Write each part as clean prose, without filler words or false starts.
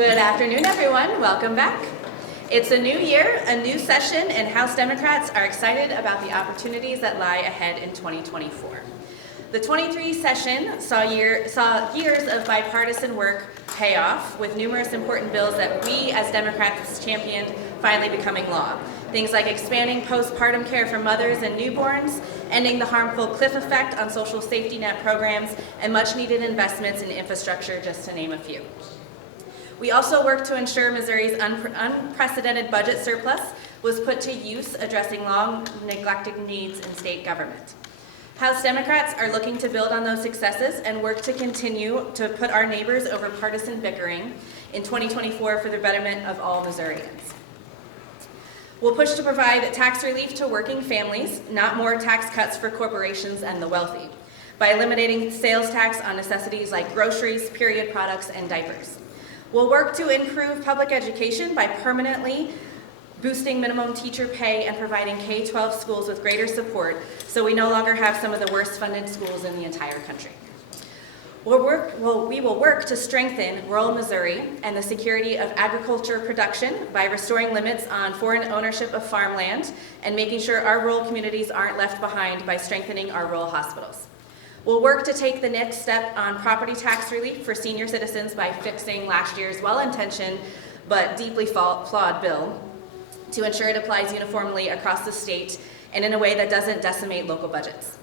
Good afternoon, everyone. Welcome back. It's a new year, a new session, and House Democrats are excited about the opportunities that lie ahead in 2024. The 23 session saw years of bipartisan work pay off, with numerous important bills that we as Democrats championed finally becoming law. Things like expanding postpartum care for mothers and newborns, ending the harmful cliff effect on social safety net programs, and much needed investments in infrastructure, just to name a few. We also worked to ensure Missouri's unprecedented budget surplus was put to use addressing long neglected needs in state government. House Democrats are looking to build on those successes and work to continue to put our neighbors over partisan bickering in 2024 for the betterment of all Missourians. We'll push to provide tax relief to working families, not more tax cuts for corporations and the wealthy, by eliminating sales tax on necessities like groceries, period products, and diapers. We'll work to improve public education by permanently boosting minimum teacher pay and providing K-12 schools with greater support so we no longer have some of the worst funded schools in the entire country. We will work to strengthen rural Missouri and the security of agriculture production by restoring limits on foreign ownership of farmland and making sure our rural communities aren't left behind by strengthening our rural hospitals. We'll work to take the next step on property tax relief for senior citizens by fixing last year's well-intentioned but deeply flawed bill to ensure it applies uniformly across the state and in a way that doesn't decimate local budgets.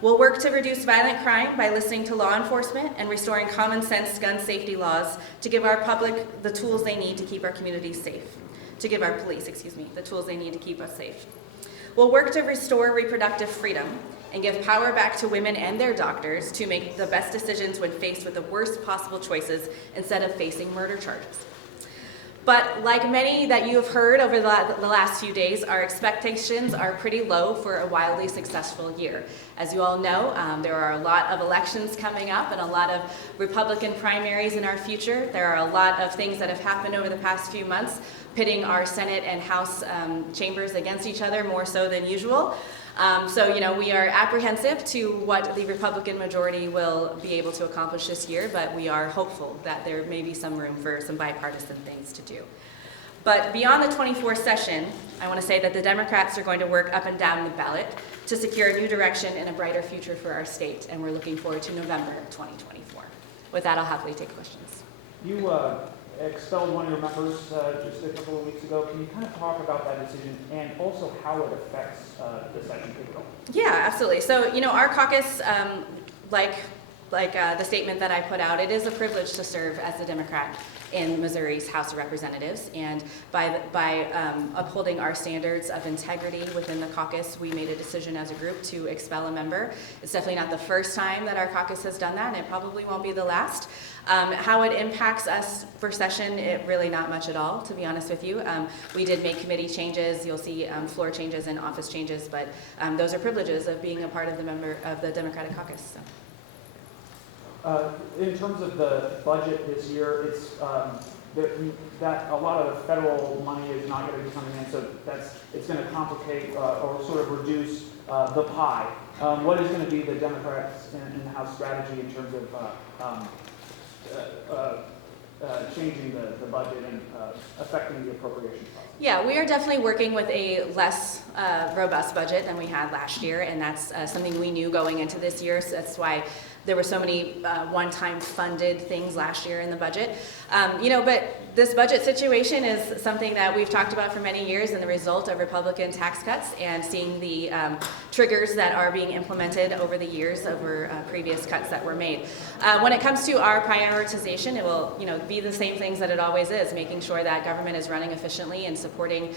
We'll work to reduce violent crime by listening to law enforcement and restoring common sense gun safety laws to give our public the tools they need to keep our communities safe, to give our police, the tools they need to keep us safe. We'll work to restore reproductive freedom and give power back to women and their doctors to make the best decisions when faced with the worst possible choices instead of facing murder charges. But like many that you have heard over the last few days, our expectations are pretty low for a wildly successful year. As you all know, there are a lot of elections coming up and a lot of Republican primaries in our future. There are a lot of things that have happened over the past few months, pitting our Senate and House chambers against each other more so than usual. So we are apprehensive to what the Republican majority will be able to accomplish this year, but we are hopeful that there may be some room for some bipartisan things to do. But beyond the 24th session, I want to say that the Democrats are going to work up and down the ballot to secure a new direction and a brighter future for our state, and we're looking forward to November of 2024. With that, I'll happily take questions. You expelled one of your members just a couple of weeks ago. Can you kind of talk about that decision and also how it affects the session pivotal? Yeah, absolutely. So, our caucus, like the statement that I put out, it is a privilege to serve as a Democrat in Missouri's House of Representatives, and by upholding our standards of integrity within the caucus, we made a decision as a group to expel a member. It's definitely not the first time that our caucus has done that, and it probably won't be the last. How it impacts us for session, it really not much at all, to be honest with you. We did make committee changes. You'll see floor changes and office changes, but those are privileges of being a part of the Democratic caucus. So. In terms of the budget this year, it's that a lot of federal money is not going to be coming in, so it's going to complicate or sort of reduce the pie. What is going to be the Democrats in the House strategy in terms of changing the budget and affecting the appropriations process? Yeah, we are definitely working with a less robust budget than we had last year, and that's something we knew going into this year, so that's why there were so many one-time funded things last year in the budget. But this budget situation is something that we've talked about for many years, and the result of Republican tax cuts and seeing the triggers that are being implemented over the years over previous cuts that were made. When it comes to our prioritization, it will be the same things that it always is, making sure that government is running efficiently and supporting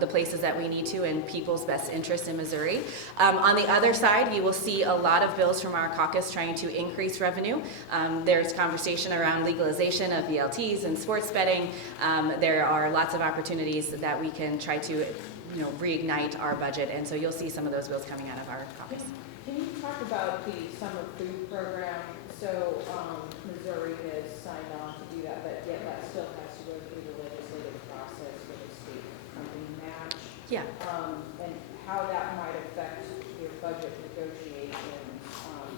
the places that we need to in people's best interest in Missouri. On the other side, you will see a lot of bills from our caucus trying to increase revenue. There's conversation around legalization of VLTs and sports betting. There are lots of opportunities that we can try to reignite our budget, and so you'll see some of those bills coming out of our caucus. Can you talk about the summer food program? So Missouri has signed on to do that, but yet that still has to go through the legislative process with the state funding match. Yeah. And how that might affect your budget negotiations.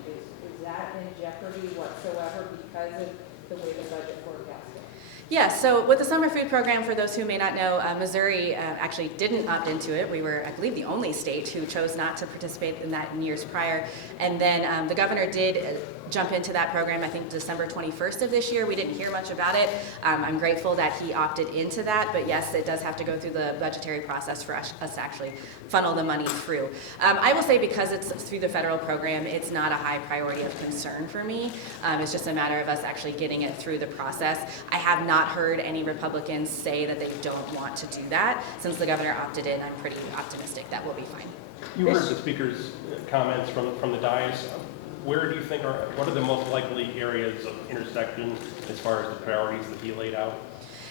Is that in jeopardy whatsoever because of the way the budget forecast is? Yeah, so with the summer food program, for those who may not know, Missouri actually didn't opt into it. We were, I believe, the only state who chose not to participate in that in years prior. And then the governor did jump into that program, I think December 21st of this year. We didn't hear much about it. I'm grateful that he opted into that, but yes, it does have to go through the budgetary process for us to actually funnel the money through. I will say because it's through the federal program, it's not a high priority of concern for me. It's just a matter of us actually getting it through the process. I have not heard any Republicans say that they don't want to do that. Since the governor opted in, I'm pretty optimistic that we'll be fine. You heard the speaker's comments from the dais. Where do you think what are the most likely areas of intersection as far as the priorities that he laid out?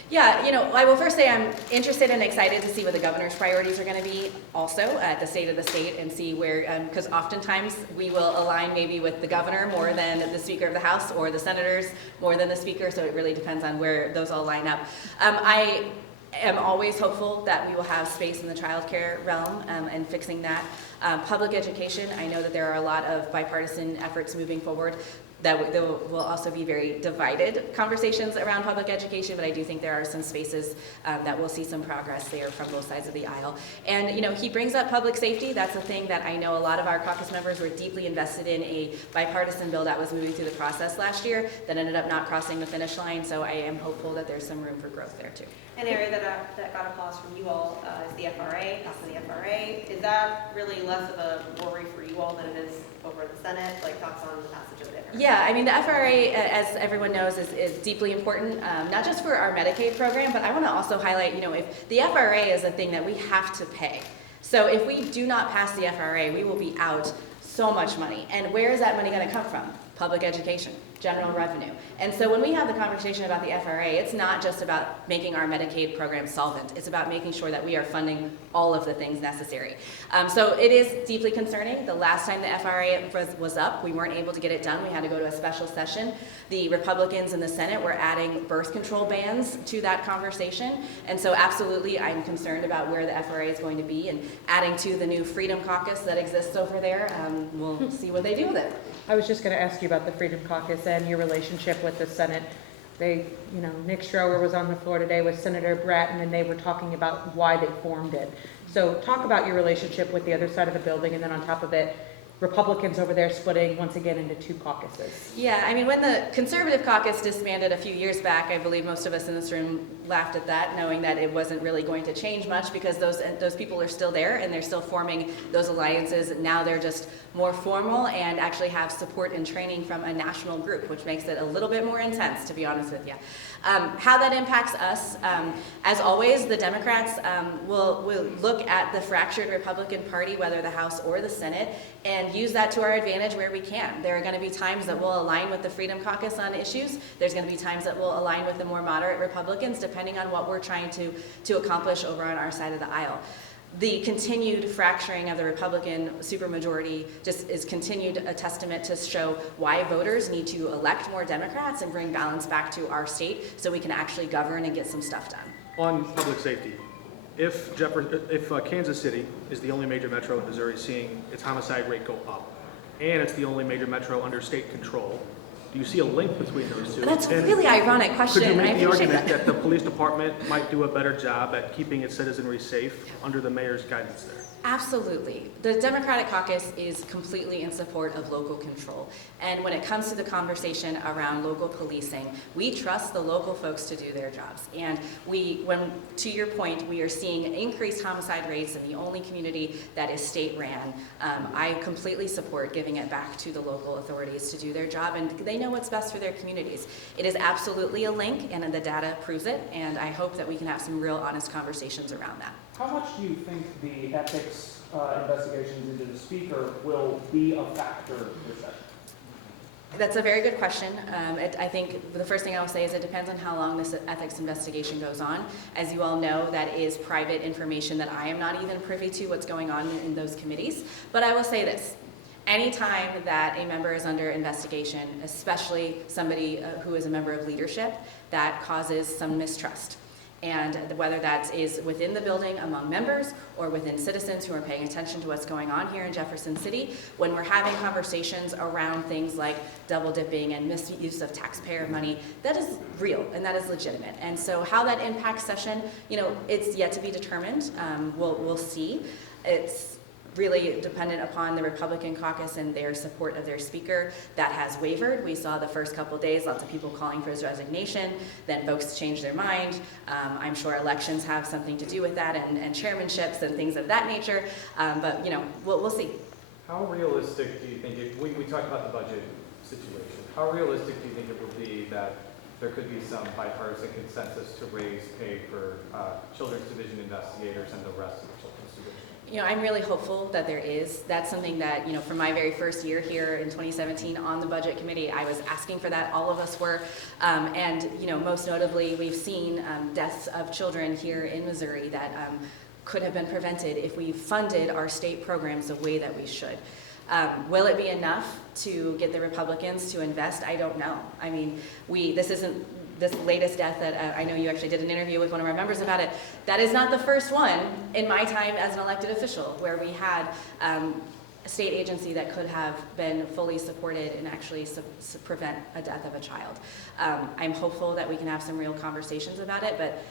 Yeah, I will first say I'm interested and excited to see what the governor's priorities are going to be also at the state of the state and see where, because oftentimes we will align maybe with the governor more than the Speaker of the House or the senators more than the Speaker, so it really depends on where those all line up. I am always hopeful that we will have space in the childcare realm and fixing that. Public education, I know that there are a lot of bipartisan efforts moving forward. There will also be very divided conversations around public education, but I do think there are some spaces that we'll see some progress there from both sides of the aisle. And he brings up public safety. That's a thing that I know a lot of our caucus members were deeply invested in, a bipartisan bill that was moving through the process last year that ended up not crossing the finish line, so I am hopeful that there's some room for growth there too. An area that got applause from you all is the FRA, passing the FRA. Is that really less of a worry for you all than it is over the Senate? Like, thoughts on the passage of the FRA? Yeah, I mean, the FRA, as everyone knows, is deeply important, not just for our Medicaid program, but I want to also highlight, if the FRA is a thing that we have to pay. So if we do not pass the FRA, we will be out so much money. And where is that money going to come from? Public education, general revenue. And so when we have the conversation about the FRA, it's not just about making our Medicaid program solvent. It's about making sure that we are funding all of the things necessary. So it is deeply concerning. The last time the FRA was up, we weren't able to get it done. We had to go to a special session. The Republicans in the Senate were adding birth control bans to that conversation. And so absolutely, I'm concerned about where the FRA is going to be, and adding to the new Freedom Caucus that exists over there. We'll see what they do with it. I was just going to ask you about the Freedom Caucus and your relationship with the Senate. Nick Strower was on the floor today with Senator Bratton, and they were talking about why they formed it. So talk about your relationship with the other side of the building, and then on top of it, Republicans over there splitting once again into two caucuses. Yeah, I mean, when the conservative caucus disbanded a few years back, I believe most of us in this room laughed at that, knowing that it wasn't really going to change much because those people are still there and they're still forming those alliances. Now they're just more formal and actually have support and training from a national group, which makes it a little bit more intense, to be honest with you. How that impacts us, as always, the Democrats will look at the fractured Republican Party, whether the House or the Senate, and use that to our advantage where we can. There are going to be times that we'll align with the Freedom Caucus on issues. There's going to be times that we'll align with the more moderate Republicans, depending on what we're trying to accomplish over on our side of the aisle. The continued fracturing of the Republican supermajority just is continued a testament to show why voters need to elect more Democrats and bring balance back to our state so we can actually govern and get some stuff done. On public safety, if Kansas City is the only major metro in Missouri seeing its homicide rate go up, and it's the only major metro under state control, do you see a link between those two? That's a really ironic question. Could you make I the appreciate argument that. that the police department might do a better job at keeping its citizenry safe under the mayor's guidance there? Absolutely. The Democratic Caucus is completely in support of local control. And when it comes to the conversation around local policing, we trust the local folks to do their jobs. And to your point, we are seeing increased homicide rates in the only community that is state-ran. I completely support giving it back to the local authorities to do their job, and they know what's best for their communities. It is absolutely a link, and the data proves it, and I hope that we can have some real honest conversations around that. How much do you think the ethics investigations into the speaker will be a factor this session? That's a very good question. I think the first thing I will say is it depends on how long this ethics investigation goes on. As you all know, that is private information that I am not even privy to what's going on in those committees. But I will say this. Anytime that a member is under investigation, especially somebody who is a member of leadership, that causes some mistrust. And whether that is within the building among members or within citizens who are paying attention to what's going on here in Jefferson City, when we're having conversations around things like double dipping and misuse of taxpayer money, that is real and that is legitimate. And so how that impacts session, it's yet to be determined. We'll see. It's really dependent upon the Republican caucus and their support of their speaker. That has wavered. We saw the first couple of days, lots of people calling for his resignation. Then folks changed their mind. I'm sure elections have something to do with that and chairmanships and things of that nature. But we'll see. How realistic do you think, we talked about the budget situation, how realistic do you think it will be that there could be some bipartisan consensus to raise pay for children's division investigators and the rest of the children's division? I'm really hopeful that there is. That's something that, from my very first year here in 2017 on the budget committee, I was asking for that. All of us were. And most notably, we've seen deaths of children here in Missouri that could have been prevented if we funded our state programs the way that we should. Will it be enough to get the Republicans to invest? I don't know. I mean, this latest death that I know you actually did an interview with one of our members about it, that is not the first one in my time as an elected official where we had a state agency that could have been fully supported and actually prevent a death of a child. I'm hopeful that we can have some real conversations about it, but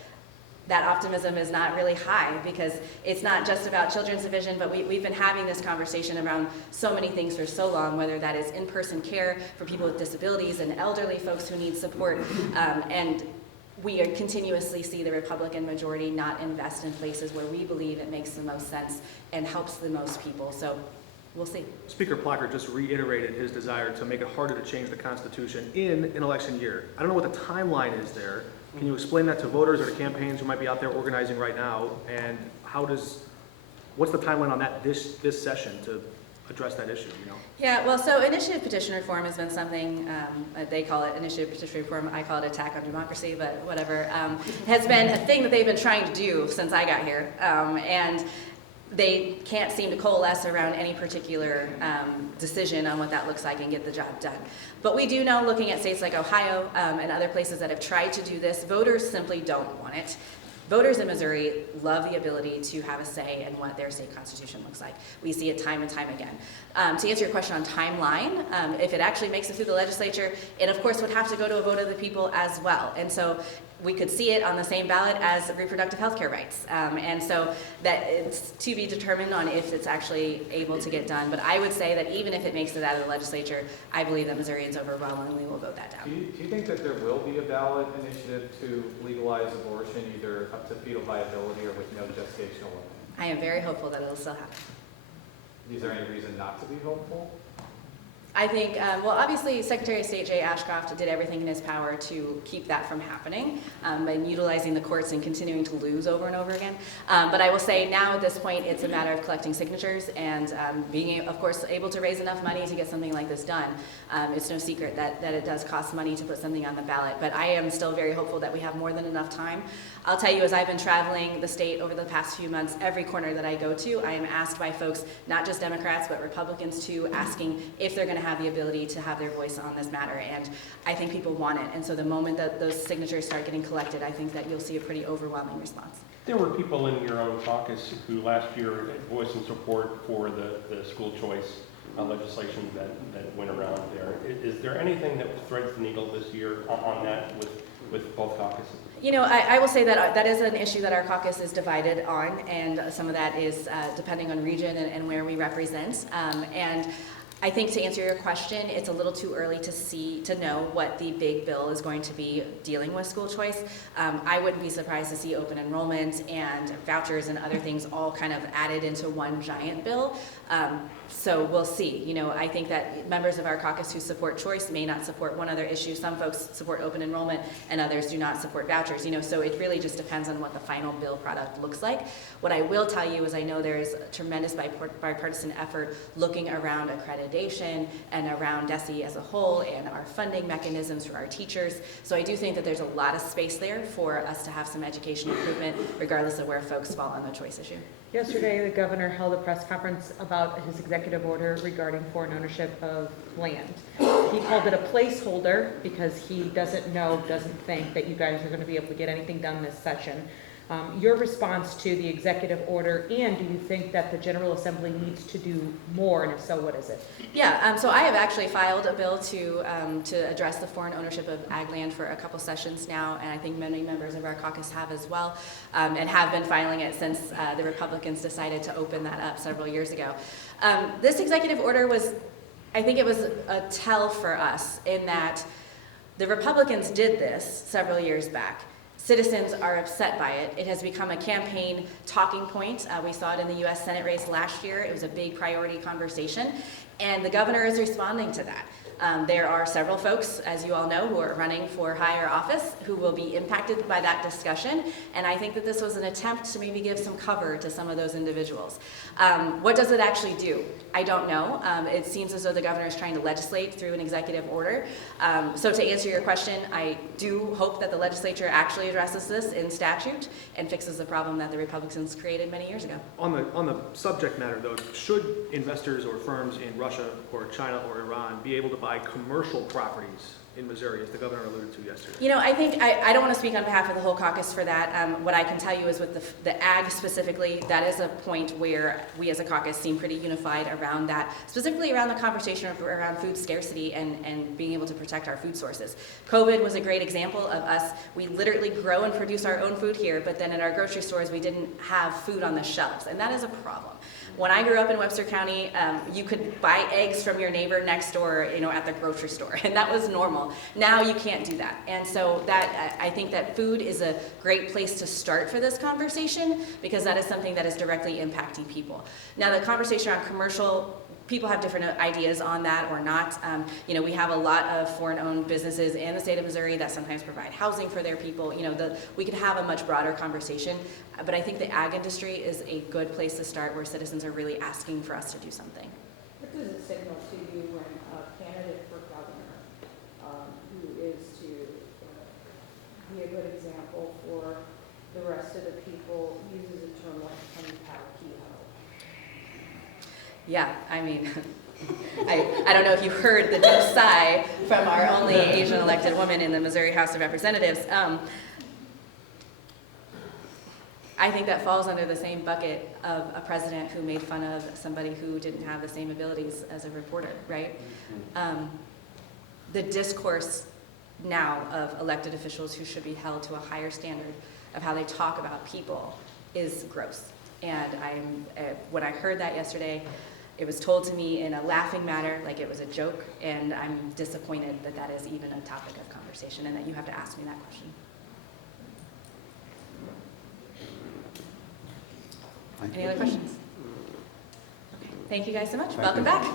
that optimism is not really high because it's not just about children's division, but we've been having this conversation around so many things for so long, whether that is in-person care for people with disabilities and elderly folks who need support. And we continuously see the Republican majority not invest in places where we believe it makes the most sense and helps the most people. So we'll see. Speaker Plocker just reiterated his desire to make it harder to change the Constitution in an election year. I don't know what the timeline is there. Can you explain that to voters or to campaigns who might be out there organizing right now? And what's the timeline on that this session to address that issue? Yeah, well, so initiative petition reform has been something, they call it initiative petition reform, I call it attack on democracy, but whatever, has been a thing that they've been trying to do since I got here. And they can't seem to coalesce around any particular decision on what that looks like and get the job done. But we do know, looking at states like Ohio and other places that have tried to do this, voters simply don't want it. Voters in Missouri love the ability to have a say in what their state constitution looks like. We see it time and time again. To answer your question on timeline, if it actually makes it through the legislature, it of course would have to go to a vote of the people as well. And so we could see it on the same ballot as reproductive health care rights. And so that it's to be determined on if it's actually able to get done. But I would say that even if it makes it out of the legislature, I believe that Missourians overwhelmingly will vote that down. Do you think that there will be a ballot initiative to legalize abortion either up to fetal viability or with no gestational limit? I am very hopeful that it'll still happen. Is there any reason not to be hopeful? I think, well, obviously, Secretary of State Jay Ashcroft did everything in his power to keep that from happening by utilizing the courts and continuing to lose over and over again. But I will say now at this point, it's a matter of collecting signatures and being, of course, able to raise enough money to get something like this done. It's no secret that it does cost money to put something on the ballot, but I am still very hopeful that we have more than enough time. I'll tell you, as I've been traveling the state over the past few months, every corner that I go to, I am asked by folks, not just Democrats, but Republicans too, asking if they're going to have the ability to have their voice on this matter. And I think people want it. And so the moment that those signatures start getting collected, I think that you'll see a pretty overwhelming response. There were people in your own caucus who last year voiced some support for the school choice legislation that went around there. Is there anything that threads the needle this year on that with both caucuses? You know, I will say that that is an issue that our caucus is divided on, and some of that is depending on region and where we represent. And I think to answer your question, it's a little too early to know what the big bill is going to be dealing with school choice. I wouldn't be surprised to see open enrollment and vouchers and other things all kind of added into one giant bill. So we'll see. You know, I think that members of our caucus who support choice may not support one other issue. Some folks support open enrollment and others do not support vouchers. You know, so it really just depends on what the final bill product looks like. What I will tell you is I know there is a tremendous bipartisan effort looking around accreditation and around DESE as a whole and our funding mechanisms for our teachers. So I do think that there's a lot of space there for us to have some education improvement regardless of where folks fall on the choice issue. Yesterday, the governor held a press conference about about his executive order regarding foreign ownership of land. He called it a placeholder because he doesn't think that you guys are going to be able to get anything done this session. Your response to the executive order, and do you think that the General Assembly needs to do more, and if so, what is it? Yeah, so I have actually filed a bill to address the foreign ownership of ag land for a couple sessions now, and I think many members of our caucus have as well, and have been filing it since the Republicans decided to open that up several years ago. This executive order was, I think it was a tell for us in that the Republicans did this several years back. Citizens are upset by it. It has become a campaign talking point. We saw it in the U.S. Senate race last year. It was a big priority conversation, and the governor is responding to that. There are several folks, as you all know, who are running for higher office who will be impacted by that discussion, and I think that this was an attempt to maybe give some cover to some of those individuals. What does it actually do? I don't know. It seems as though the governor is trying to legislate through an executive order. So to answer your question, I do hope that the legislature actually addresses this in statute and fixes the problem that the Republicans created many years ago. On the subject matter, though, should investors or firms in Russia or China or Iran be able to buy commercial properties in Missouri, as the governor alluded to yesterday? You know, I think, I don't want to speak on behalf of the whole caucus for that. What I can tell you is with the ag specifically, that is a point where we as a caucus seem pretty unified around that, specifically around the conversation around food scarcity and being able to protect our food sources. COVID was a great example of us. We literally grow and produce our own food here, but then in our grocery stores, we didn't have food on the shelves, and that is a problem. When I grew up in Webster County, you could buy eggs from your neighbor next door, you know, at the grocery store, and that was normal. Now you can't do that, and so that I think that food is a great place to start for this conversation because that is something that is directly impacting people. Now, the conversation around commercial, people have different ideas on that or not. You know, we have a lot of foreign-owned businesses in the state of Missouri that sometimes provide housing for their people. You know, we could have a much broader conversation, but I think the ag industry is a good place to start where citizens are really asking for us to do something. What does it signal to you when a candidate for governor, who is to be a good example for the rest of the people, uses a term like honey cow kehoe? Yeah, I mean, I don't know if you heard the deep sigh from our only Asian elected woman in the Missouri House of Representatives. I think that falls under the same bucket of a president who made fun of somebody who didn't have the same abilities as a reporter, right? The discourse now of elected officials who should be held to a higher standard of how they talk about people is gross. And when I heard that yesterday, it was told to me in a laughing manner, like it was a joke, and I'm disappointed that that is even a topic of conversation and that you have to ask me that question. Any other questions? Okay. Thank you guys so much. Welcome back.